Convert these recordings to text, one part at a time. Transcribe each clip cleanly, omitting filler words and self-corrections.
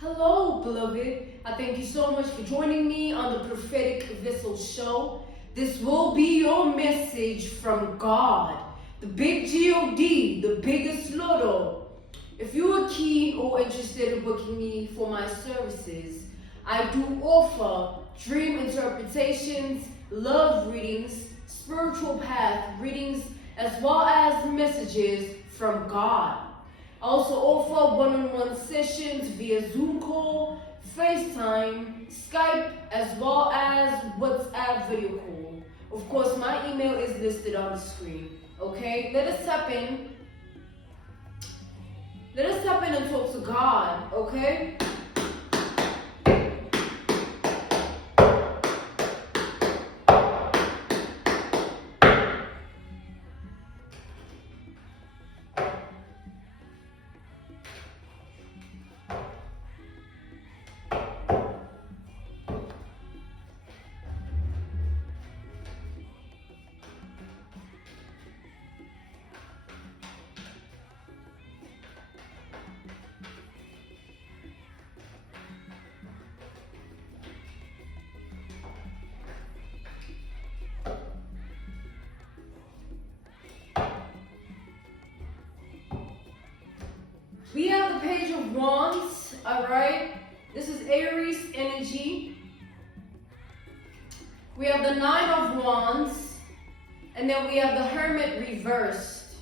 Hello, beloved. I thank you so much for joining me on the Prophetic Vessel Show. This will be your message from God, the big G-O-D, the biggest Lotto. If you are keen or interested in booking me for my services, I do offer dream interpretations, love readings, spiritual path readings, as well as messages from God. I also offer one-on-one sessions via Zoom call, FaceTime, Skype, as well as WhatsApp video call. Of course, my email is listed on the screen. Okay, let us tap in. Let us tap in and talk to God, okay? We have the Page of Wands, all right? This is Aries energy. We have the Nine of Wands, and then we have the Hermit reversed.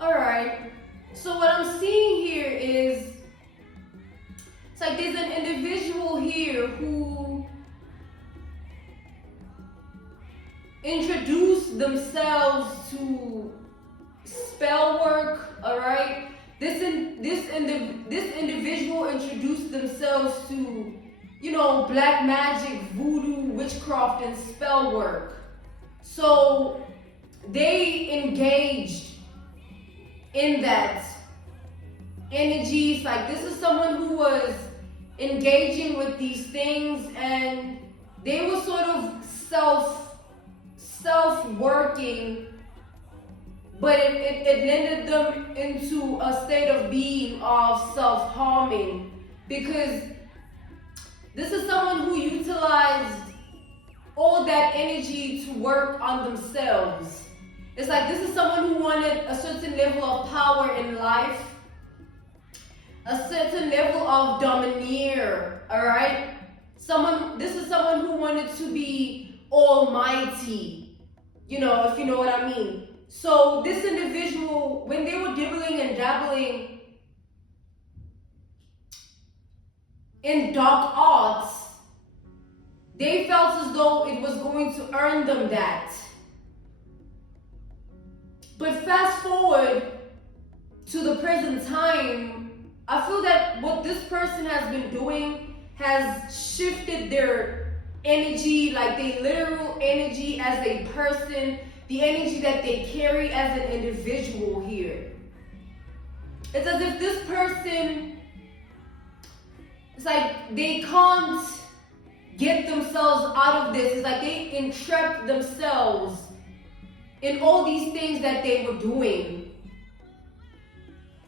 All right, so what I'm seeing here is, it's like there's an individual here who introduce themselves to spell work, all right? This individual introduced themselves to, black magic, voodoo, witchcraft, and spell work. So they engaged in that energy. It's like this is someone who was engaging with these things, and they were sort of self-working, but it landed them into a state of being of self-harming, because this is someone who utilized all that energy to work on themselves. It's like this is someone who wanted a certain level of power in life, a certain level of domineer, all right? This is someone who wanted to be almighty, if you know what I mean. So this individual, when they were dibbling and dabbling in dark arts, they felt as though it was going to earn them that. But fast forward to the present time, I feel that what this person has been doing has shifted their energy, like their literal energy as a person, the energy that they carry as an individual here. It's as if this person, it's like they can't get themselves out of this. It's like they entrapped themselves in all these things that they were doing.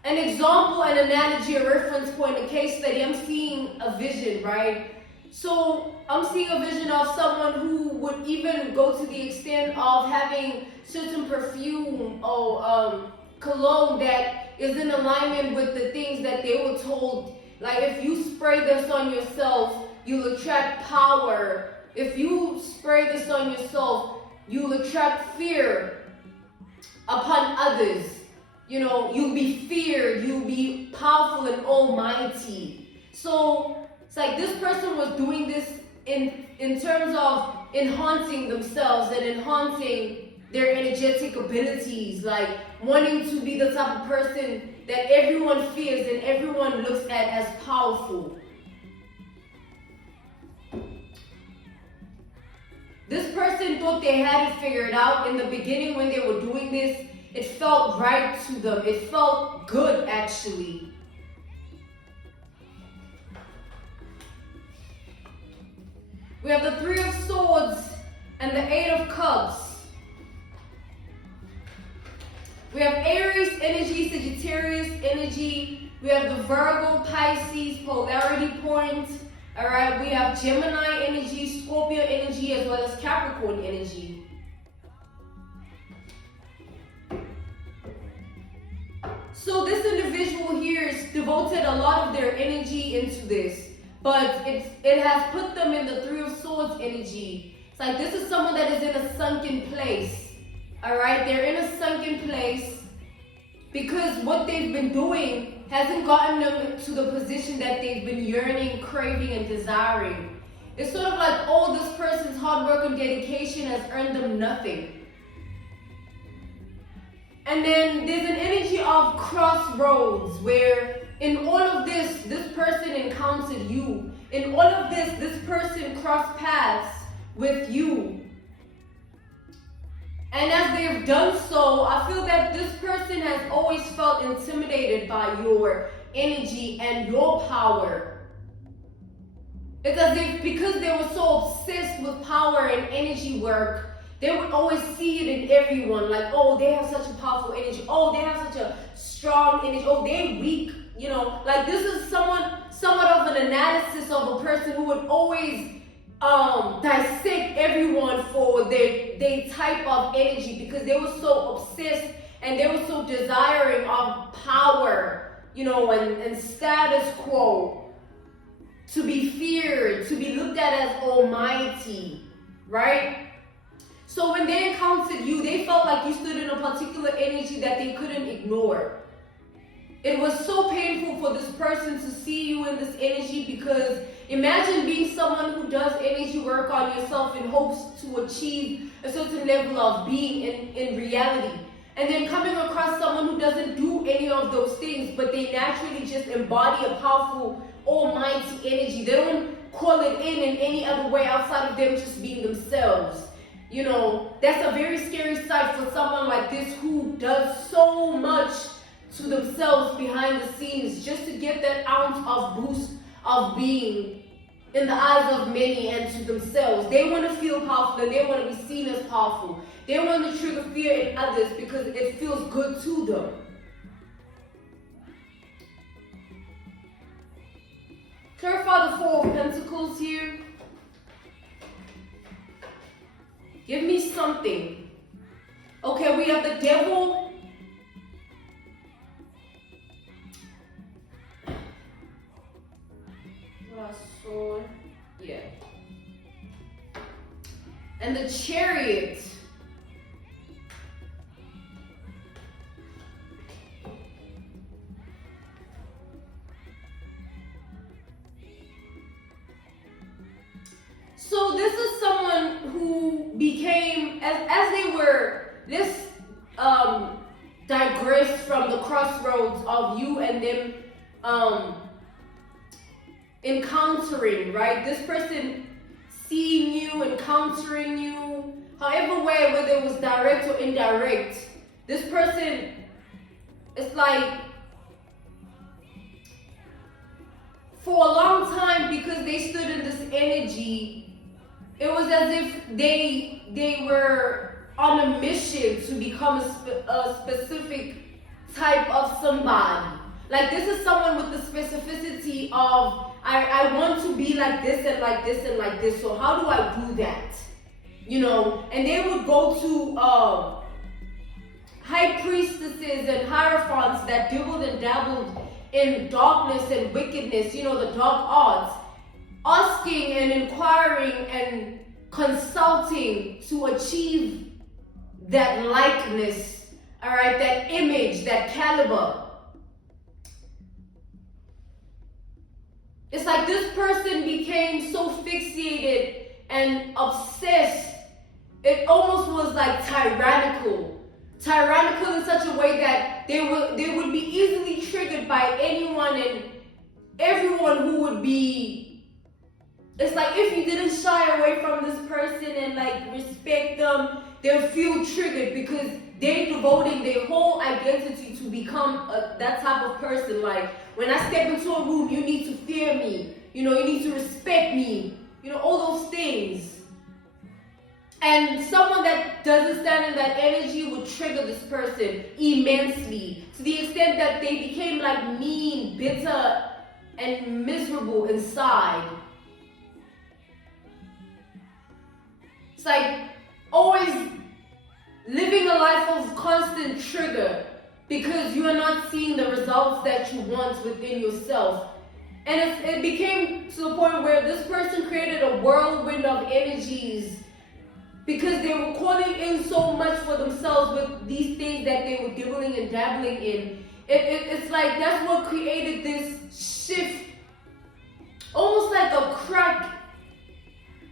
An example, an analogy, a reference point, a case study, I'm seeing a vision, right? So I'm seeing a vision of someone who would even go to the extent of having certain perfume or cologne that is in alignment with the things that they were told. Like if you spray this on yourself, you'll attract power. If you spray this on yourself, you'll attract fear upon others. You'll be feared, you'll be powerful and almighty. So it's like this person was doing this in terms of enhancing themselves and enhancing their energetic abilities, like wanting to be the type of person that everyone fears and everyone looks at as powerful. This person thought they had it figured out. In the beginning when they were doing this, it felt right to them. It felt good, actually. We have the Three of Swords and the Eight of Cups. We have Aries energy, Sagittarius energy. We have the Virgo, Pisces, polarity point. All right, we have Gemini energy, Scorpio energy, as well as Capricorn energy. So this individual here has devoted a lot of their energy into this, but it has put them in the Three of Swords energy. It's like this is someone that is in a sunken place. All right, they're in a sunken place because what they've been doing hasn't gotten them to the position that they've been yearning, craving, and desiring. It's sort of like, oh, this person's hard work and dedication has earned them nothing. And then there's an energy of crossroads where in all of this person encountered you. In all of this person crossed paths with you. And as they've done so, I feel that this person has always felt intimidated by your energy and your power. It's as if because they were so obsessed with power and energy work, they would always see it in everyone. Like, oh, they have such a powerful energy. Oh, they have such a strong energy. Oh, they're weak. You know, like this is somewhat of an analysis of a person who would always dissect everyone for their type of energy because they were so obsessed and they were so desiring of power, you know, and status quo, to be feared, to be looked at as almighty, right? So when they encountered you, they felt like you stood in a particular energy that they couldn't ignore. It was so painful for this person to see you in this energy because imagine being someone who does energy work on yourself in hopes to achieve a certain level of being in reality. And then coming across someone who doesn't do any of those things, but they naturally just embody a powerful, almighty energy. They don't call it in any other way outside of them just being themselves. You know, that's a very scary sight for someone like this who does so much to themselves behind the scenes just to get that ounce of boost of being in the eyes of many and to themselves. They want to feel powerful and they want to be seen as powerful. They want to trigger fear in others because it feels good to them. Clarify the Four of Pentacles here. Give me something. Okay, we have the Devil. Sword. Yeah. And the Chariot. So this is someone who became, as they were, let's digress from the crossroads of you and them encountering, right? This person seeing you, encountering you, however way, whether it was direct or indirect, this person, it's like, for a long time, because they stood in this energy, it was as if they were on a mission to become a specific type of somebody. Like this is someone with the specificity of, I want to be like this and like this and like this, so how do I do that? You know, and they would go to high priestesses and hierophants that dibbled and dabbled in darkness and wickedness, you know, the dark arts, asking and inquiring and consulting to achieve that likeness, all right, that image, that caliber. It's like this person became so fixated and obsessed, it almost was like tyrannical. Tyrannical in such a way that they would be easily triggered by anyone and everyone who would be, it's like if you didn't shy away from this person and like respect them, they'll feel triggered because they're devoting their whole identity to become that type of person. Like, when I step into a room, you need to fear me. You know, you need to respect me. You know, all those things. And someone that doesn't stand in that energy would trigger this person immensely, to the extent that they became like mean, bitter, and miserable inside. It's like always living a life of constant trigger because you are not seeing the results that you want within yourself. And it became to the point where this person created a whirlwind of energies because they were calling in so much for themselves with these things that they were dibbling and dabbling in. It's like that's what created this shift, almost like a crack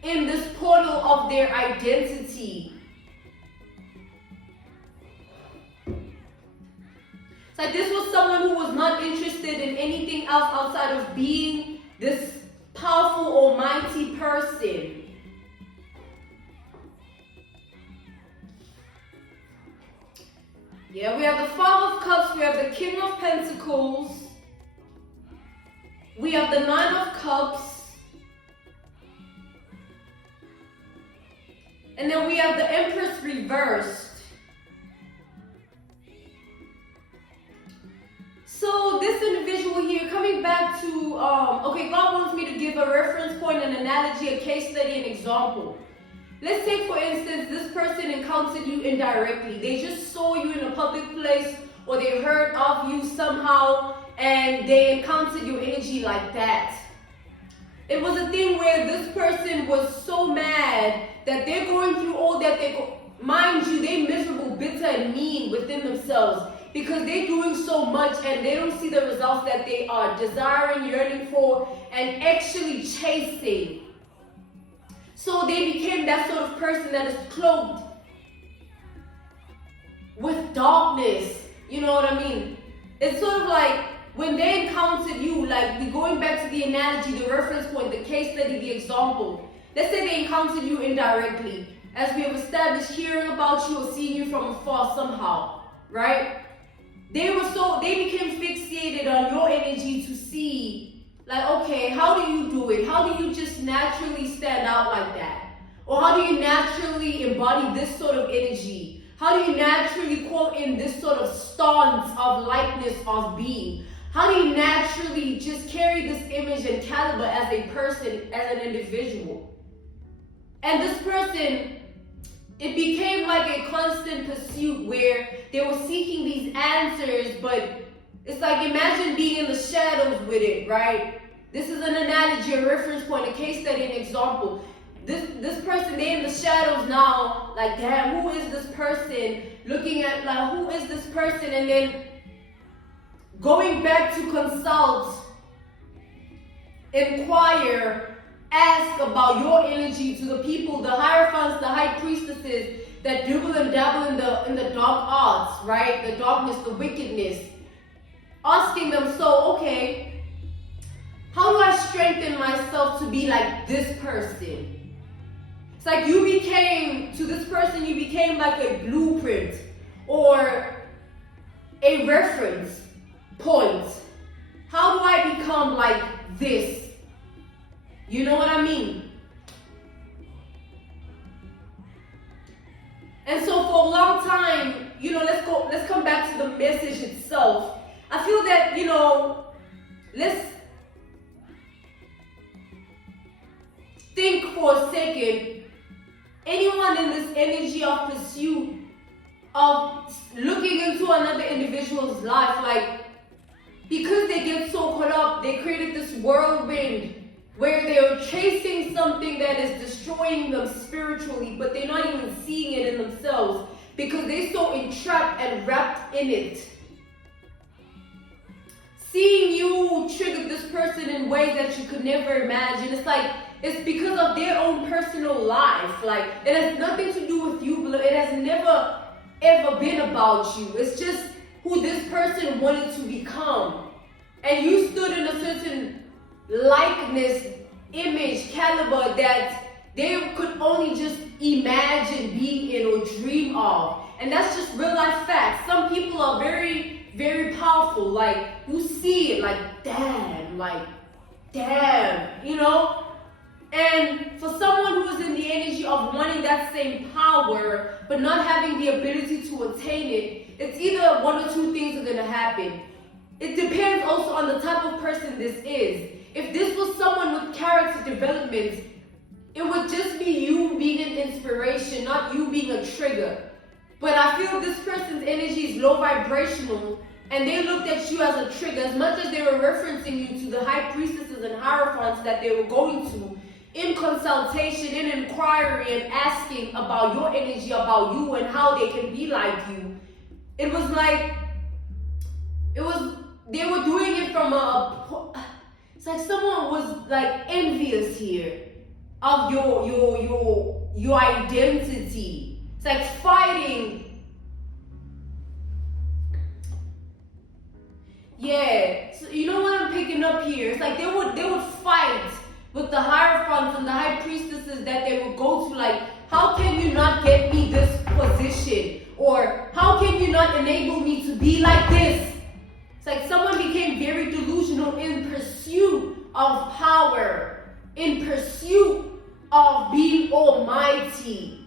in this portal of their identity. It's like this was someone who was not interested in anything else outside of being this powerful, almighty person. Yeah, we have the Five of Cups, we have the King of Pentacles, we have the Nine of Cups, and then we have the Empress reversed. So this individual here, coming back to, okay, God wants me to give a reference point, an analogy, a case study, an example. Let's take, for instance, this person encountered you indirectly. They just saw you in a public place, or they heard of you somehow, and they encountered your energy like that. It was a thing where this person was so mad that they're going through all that mind you, they're miserable, bitter, and mean within themselves because they're doing so much and they don't see the results that they are desiring, yearning for, and actually chasing. So they became that sort of person that is cloaked with darkness. You know what I mean? It's sort of like when they encountered you, like going back to the analogy, the reference point, the case study, the example. Let's say they encountered you indirectly, as we have established, hearing about you or seeing you from afar somehow, right? They became fixated on your energy to see, like, okay, how do you do it? How do you just naturally stand out like that? Or how do you naturally embody this sort of energy? How do you naturally call in this sort of stance of lightness of being? How do you naturally just carry this image and caliber as a person, as an individual? And this person, it became like a constant pursuit where they were seeking these answers, but it's like, imagine being in the shadows with it, right? This is an analogy, a reference point, a case study, an example. This person, they're in the shadows now, like, damn, who is this person? Looking at, like, who is this person? And then going back to consult, inquire, ask about your energy to the people, the hierophants, the high priestesses that dribble and dabble in the dark arts, right? The darkness, the wickedness. Asking them, so, okay, how do I strengthen myself to be like this person? It's like you became, to this person, you became like a blueprint or a reference point. How do I become like this? You know what I mean? And so for a long time, you know, let's come back to the message itself. I feel that, you know, let's think for a second. Anyone in this energy of pursuit, of looking into another individual's life, like, because they get so caught up, they created this whirlwind where they're chasing something that is destroying them spiritually, but they're not even seeing it in themselves because they're so entrapped and wrapped in it. Seeing you trigger this person in ways that you could never imagine. It's like, it's because of their own personal life. Like, it has nothing to do with you, but it has never, ever been about you. It's just who this person wanted to become. And you stood in a certain likeness, image, caliber that they could only just imagine being in or dream of. And that's just real life facts. Some people are very, very powerful. Like, you see it, like, damn, you know? And for someone who is in the energy of wanting that same power, but not having the ability to attain it, it's either one or two things are going to happen. It depends also on the type of person this is. If this was someone with character development, it would just be you being an inspiration, not you being a trigger. But I feel this person's energy is low vibrational, and they looked at you as a trigger. As much as they were referencing you to the high priestesses and hierophants that they were going to in consultation, in inquiry, and asking about your energy, about you, and how they can be like you. It was like, they were doing it from it's like someone was like envious here of your identity. It's like fighting. Yeah, so you know what I'm picking up here? It's like they would fight with the hierophants and the high priestesses that they would go to, like, how can you not get me this position? Or how can you not enable me to be like this? It's like someone became very delusional in pursuit of power, in pursuit of being almighty.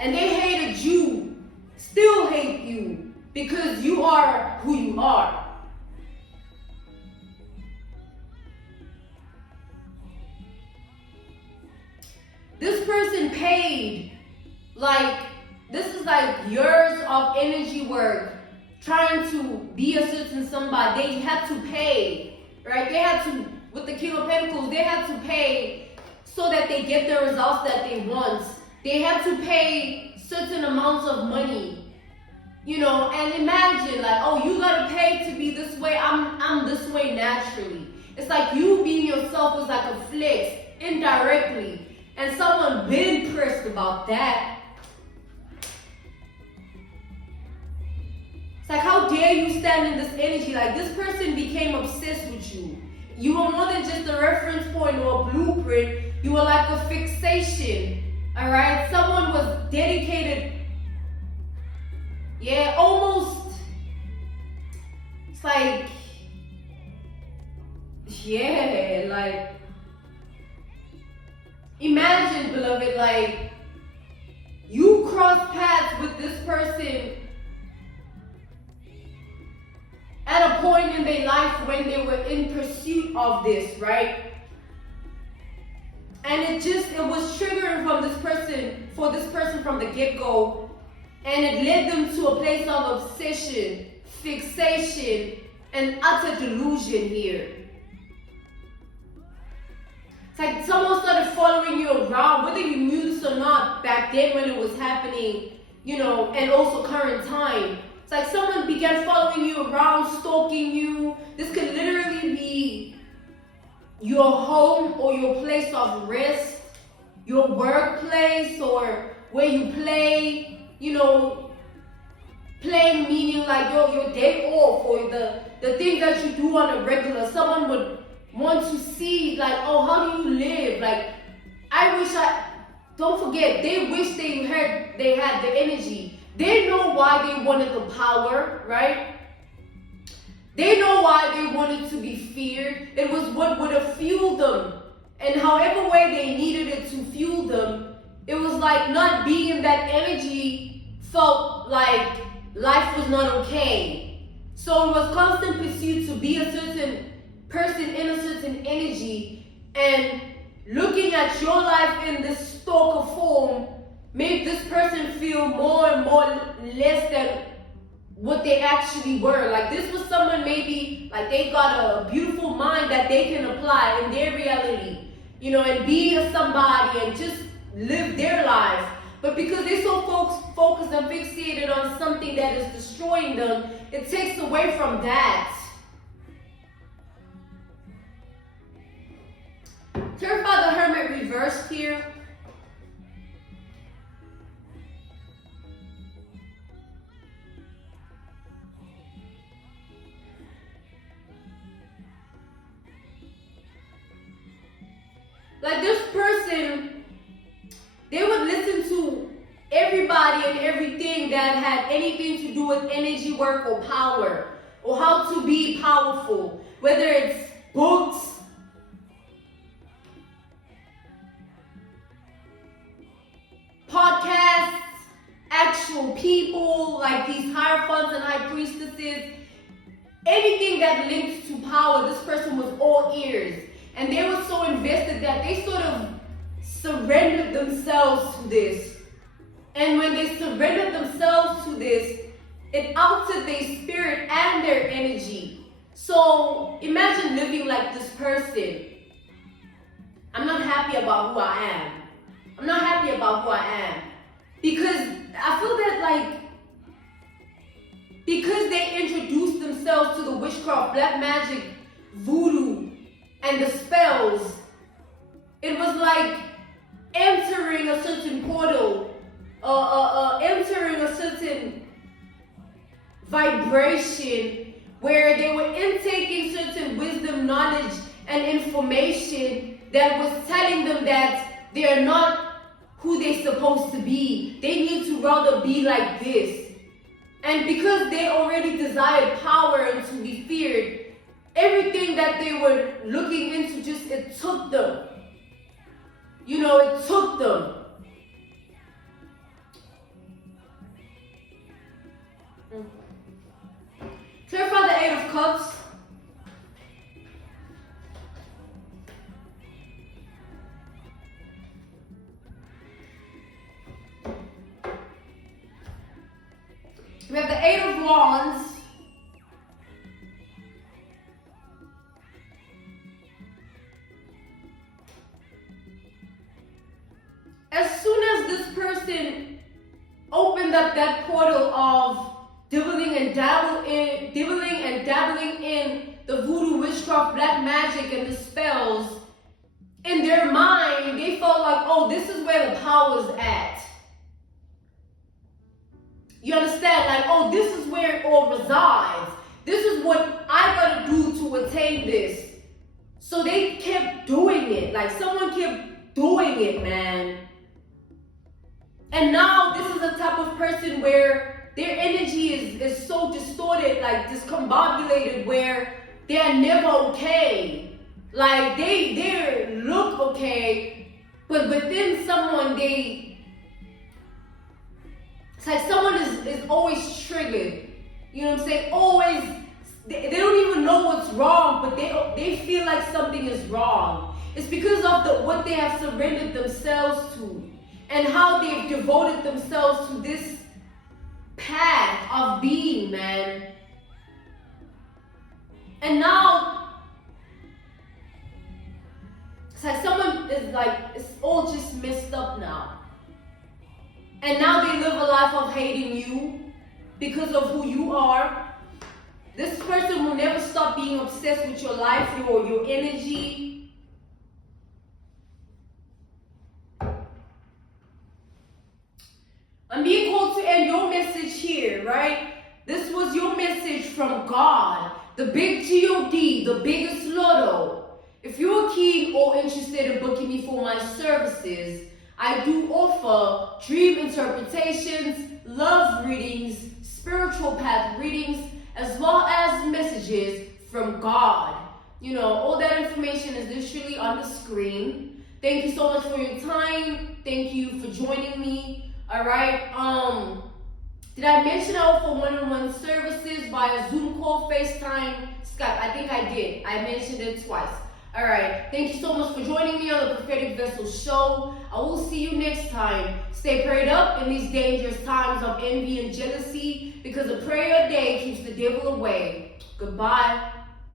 And they hated you, still hate you, because you are who you are. This person paid, like, this is like years of energy work, trying to be a certain somebody. They had to pay, right? They had to, with the King of Pentacles, they had to pay so that they get the results that they want. They had to pay certain amounts of money, you know, and imagine like, oh, you gotta pay to be this way. I'm this way naturally. It's like you being yourself was like a flex, indirectly. And someone been pressed about that. It's like, how dare you stand in this energy? Like, this person became obsessed with you. You were more than just a reference point or a blueprint. You were like a fixation. Alright? Someone was dedicated. Yeah, almost. It's like, yeah, like, imagine, beloved, like, you cross paths with this person at a point in their life when they were in pursuit of this, right? And it was triggering from this person from the get-go, and it led them to a place of obsession, fixation, and utter delusion here. It's like someone started following you around, whether you knew this or not back then when it was happening, you know, and also current time. It's like someone began following you around, stalking you. This could literally be your home or your place of rest, your workplace, or where you play, you know, playing meaning like your day off, or the things that you do on a regular. Someone would want to see, like, oh, how do you live? Like, don't forget, they wish they had the energy. They know why they wanted the power, right? They know why they wanted to be feared. It was what would have fueled them. And however way they needed it to fuel them, it was like not being in that energy felt like life was not okay. So it was constant pursuit to be a certain person in a certain energy, and looking at your life in this stalker form made this person feel more and more less than what they actually were. Like, this was someone maybe like they got a beautiful mind that they can apply in their reality, you know, and be a somebody and just live their life. But because they're so focused and fixated on something that is destroying them, it takes away from that. Clarify the Hermit reversed here. Like, this person, they would listen to everybody and everything that had anything to do with energy work or power, or how to be powerful, whether it's books, people, like these hierophants and high priestesses, anything that links to power, this person was all ears. And they were so invested that they sort of surrendered themselves to this. And when they surrendered themselves to this, it altered their spirit and their energy. So imagine living like this person. I'm not happy about who I am. I'm not happy about who I am. Because I feel that because they introduced themselves to the witchcraft, black magic, voodoo, and the spells, it was like entering a certain portal, entering a certain vibration where they were intaking certain wisdom, knowledge, and information that was telling them that they are not who they're supposed to be. They need to rather be like this. And because they already desired power and to be feared, everything that they were looking into, it took them. It took them. Clarify the Eight of Cups. We have the Eight of Wands. As soon as this person opened up that portal of dibbling and dabbling in the voodoo, witchcraft, black magic, and the spells, in their mind, they felt like, oh, this is where the power's at. You understand? Like, oh, this is where it all resides. This is what I gotta do to attain this. So they kept doing it. Like, someone kept doing it, man. And now this is the type of person where their energy is so distorted, like discombobulated, where they're never okay. Like, they look okay, but within someone, it's like someone is always triggered. You know what I'm saying? Always, they don't even know what's wrong, but they feel like something is wrong. It's because of what they have surrendered themselves to and how they've devoted themselves to this path of being, man. And now, it's like someone is like, it's all just messed up now. And now they live a life of hating you because of who you are. This person will never stop being obsessed with your life or your energy. I'm being called to end your message here, right? This was your message from God, the big G-O-D, the biggest lotto. If you're keen or interested in booking me for my services, I do offer dream interpretations, love readings, spiritual path readings, as well as messages from God. All that information is literally on the screen. Thank you so much for your time. Thank you for joining me. All right. Did I mention I offer one-on-one services via Zoom call, FaceTime, Skype? I think I did. I mentioned it twice. All right. Thank you so much for joining me on the Prophetic Vessel Show. I will see you next time. Stay prayed up in these dangerous times of envy and jealousy, because a prayer a day keeps the devil away. Goodbye.